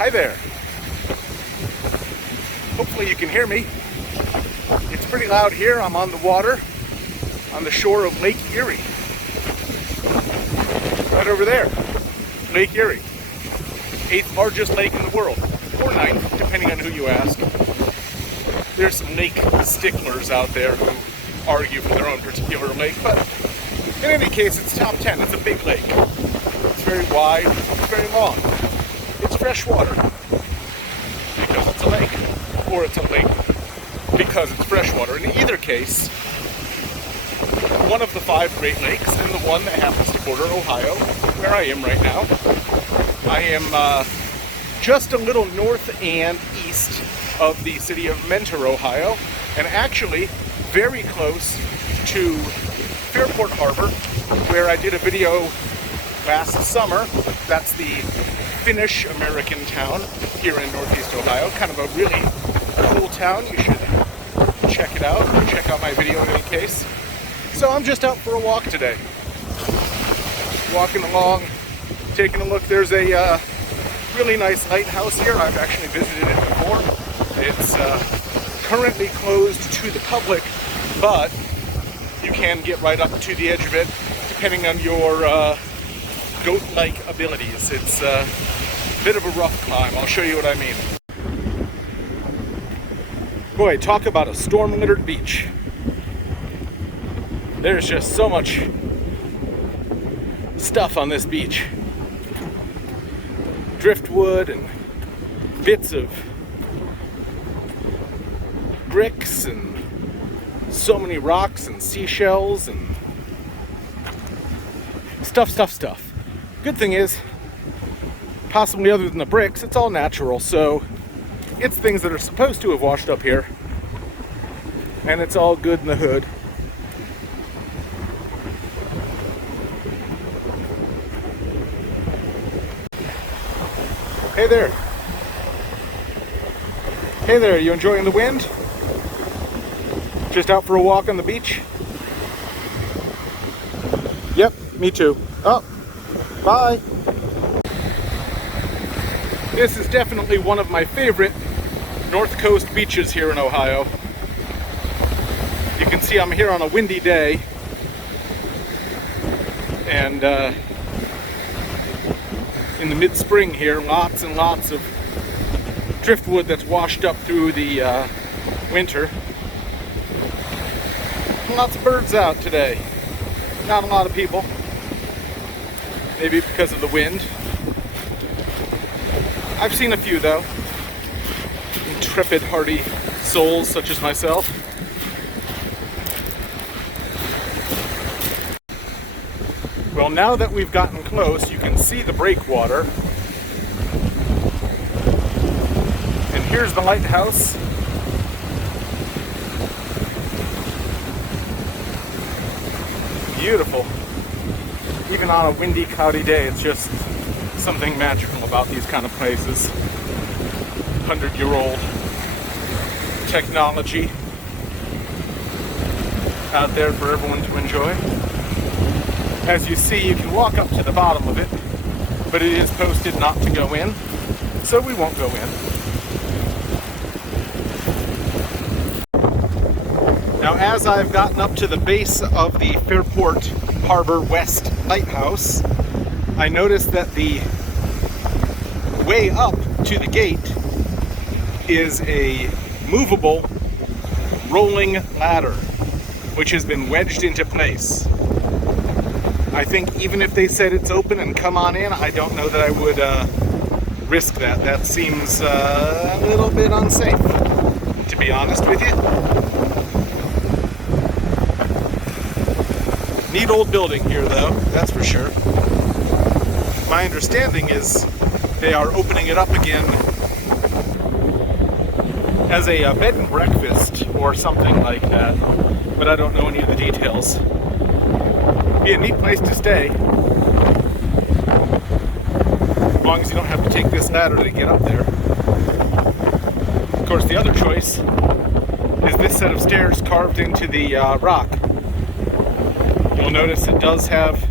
Hi there. Hopefully you can hear me. It's pretty loud here. I'm on the water on the shore of Lake Erie. Right over there, Lake Erie. 8th largest lake in the world, or 9th, depending on who you ask. There's some lake sticklers out there who argue for their own particular lake, but in any case, it's top 10. It's a big lake. It's very wide, it's very long. It's fresh water because it's a lake, or it's a lake because it's freshwater. In either case, one of the 5 Great Lakes and the one that happens to border Ohio, where I am right now. I am just a little north and east of the city of Mentor, Ohio, and actually very close to Fairport Harbor, where I did a video last summer. That's the Finnish-American town here in Northeast Ohio. Kind of a really cool town. You should check it out. Check out my video in any case. So I'm just out for a walk today. Walking along, taking a look. There's a really nice lighthouse here. I've actually visited it before. It's currently closed to the public, but you can get right up to the edge of it depending on your goat-like abilities. It's a bit of a rough climb. I'll show you what I mean. Boy, talk about a storm-littered beach. There's just so much stuff on this beach. Driftwood and bits of bricks and so many rocks and seashells and stuff. Good thing is, possibly other than the bricks, it's all natural, so it's things that are supposed to have washed up here, and it's all good in the hood. Hey there. Hey there, you enjoying the wind? Just out for a walk on the beach? Yep, me too. Oh, bye. This is definitely one of my favorite North Coast beaches here in Ohio. You can see I'm here on a windy day, and in the mid-spring here, lots and lots of driftwood that's washed up through the winter. Lots of birds out today. Not a lot of people. Maybe because of the wind. I've seen a few though. Intrepid, hardy souls such as myself. Well, now that we've gotten close, you can see the breakwater. And here's the lighthouse. Beautiful. Even on a windy, cloudy day, it's just something magical about these kind of places. 100-year-old technology out there for everyone to enjoy. As you see, you can walk up to the bottom of it, but it is posted not to go in, so we won't go in. Now, as I've gotten up to the base of the Fairport Harbor West Lighthouse, I noticed that the way up to the gate is a movable rolling ladder, which has been wedged into place. I think even if they said it's open and come on in, I don't know that I would risk that. That seems a little bit unsafe, to be honest with you. Neat old building here, though, that's for sure. My understanding is they are opening it up again as a bed and breakfast or something like that, but I don't know any of the details. Be a neat place to stay, as long as you don't have to take this ladder to get up there. Of course, the other choice is this set of stairs carved into the rock. You'll notice it does have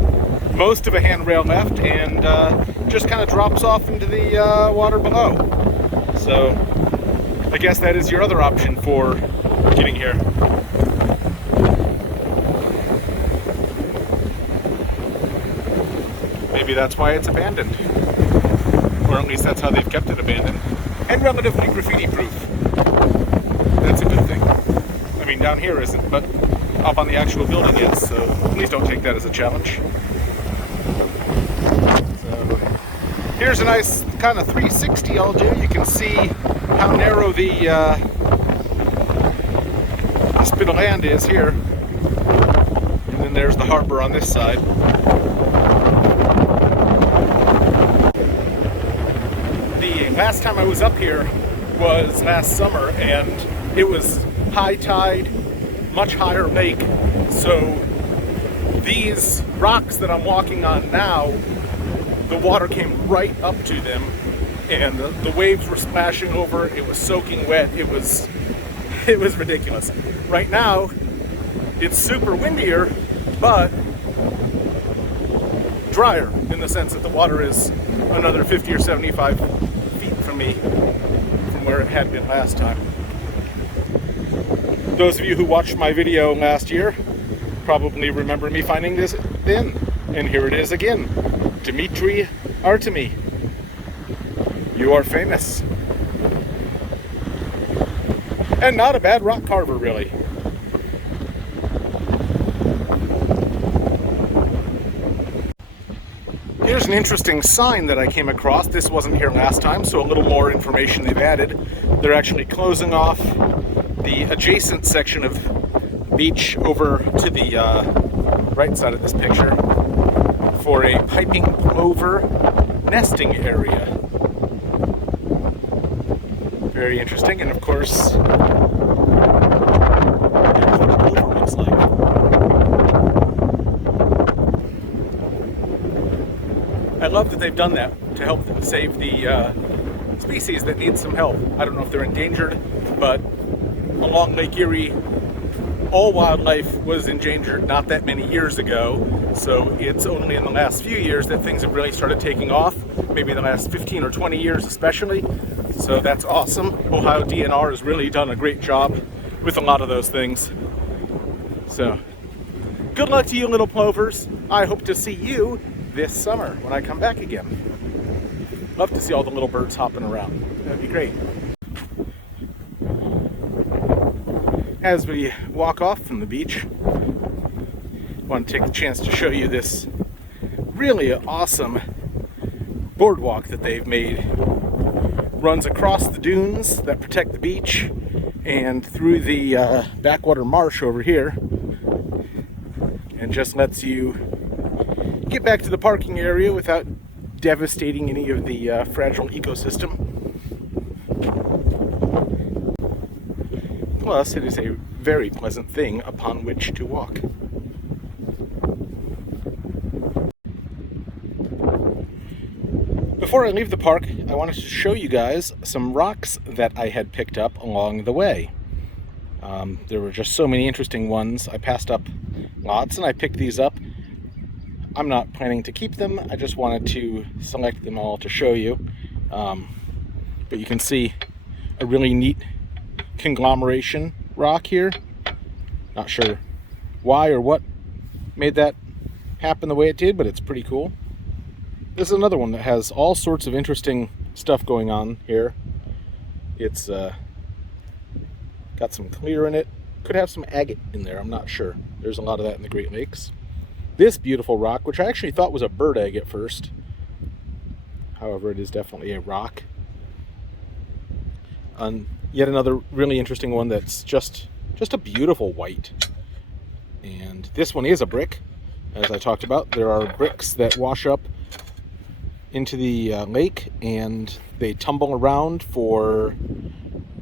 most of a handrail left and just kind of drops off into the water below. So I guess that is your other option for getting here. Maybe that's why it's abandoned. Or at least that's how they've kept it abandoned. And relatively graffiti-proof. That's a good thing. I mean, down here isn't, but up on the actual building is, so please don't take that as a challenge. So here's a nice kind of 360 I'll do. You can see how narrow the this bit of land is here. And then there's the harbor on this side. The last time I was up here was last summer, and it was high tide, much higher lake, so these rocks that I'm walking on now, the water came right up to them, and the waves were splashing over. It was soaking wet. It was ridiculous. Right now it's super windier, but drier, in the sense that the water is another 50 or 75 feet from me from where it had been last time. Those of you who watched my video last year probably remember me finding this then, and here it is again. Dmitry Artemy, you are famous. And not a bad rock carver, really. Here's an interesting sign that I came across. This wasn't here last time, so a little more information they've added. They're actually closing off the adjacent section of beach over to the right side of this picture for a piping plover nesting area. Very interesting, and of course, here's what a plover looks like. I love that they've done that to help save the species that need some help. I don't know if they're endangered, but along Lake Erie, all wildlife was endangered not that many years ago, so it's only in the last few years that things have really started taking off, maybe the last 15 or 20 years especially, so that's awesome. Ohio DNR has really done a great job with a lot of those things. So, good luck to you little plovers. I hope to see you this summer when I come back again. Love to see all the little birds hopping around. That'd be great. As we walk off from the beach, I want to take the chance to show you this really awesome boardwalk that they've made. Runs across the dunes that protect the beach and through the backwater marsh over here, and just lets you get back to the parking area without devastating any of the fragile ecosystem. Plus, it is a very pleasant thing upon which to walk. Before I leave the park, I wanted to show you guys some rocks that I had picked up along the way. There were just so many interesting ones. I passed up lots and I picked these up. I'm not planning to keep them. I just wanted to select them all to show you. But you can see a really neat conglomeration rock here. Not sure why or what made that happen the way it did, but it's pretty cool. This is another one that has all sorts of interesting stuff going on here. It's got some clear in it. Could have some agate in there, I'm not sure. There's a lot of that in the Great Lakes. This beautiful rock, which I actually thought was a bird egg at first. However, it is definitely a rock. Yet another really interesting one that's just a beautiful white. And this one is a brick, as I talked about. There are bricks that wash up into the lake and they tumble around for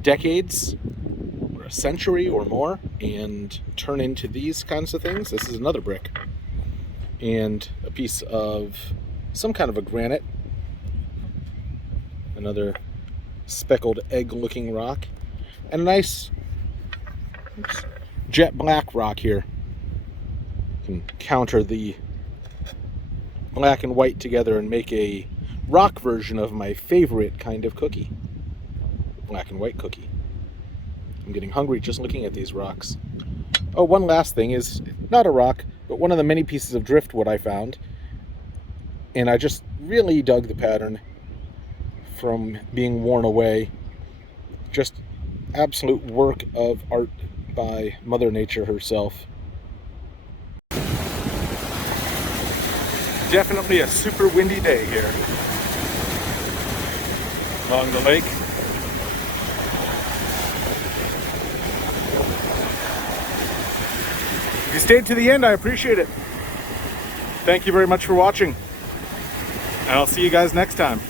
decades, or a century or more, and turn into these kinds of things. This is another brick. And a piece of some kind of a granite. Another speckled egg-looking rock. And a nice jet black rock here. You can counter the black and white together and make a rock version of my favorite kind of cookie. Black and white cookie. I'm getting hungry just looking at these rocks. Oh, one last thing is not a rock, but one of the many pieces of driftwood I found. And I just really dug the pattern from being worn away. Just absolute work of art by Mother Nature herself. Definitely a super windy day here along the lake. If you stayed to the end, I appreciate it. Thank you very much for watching, and I'll see you guys next time.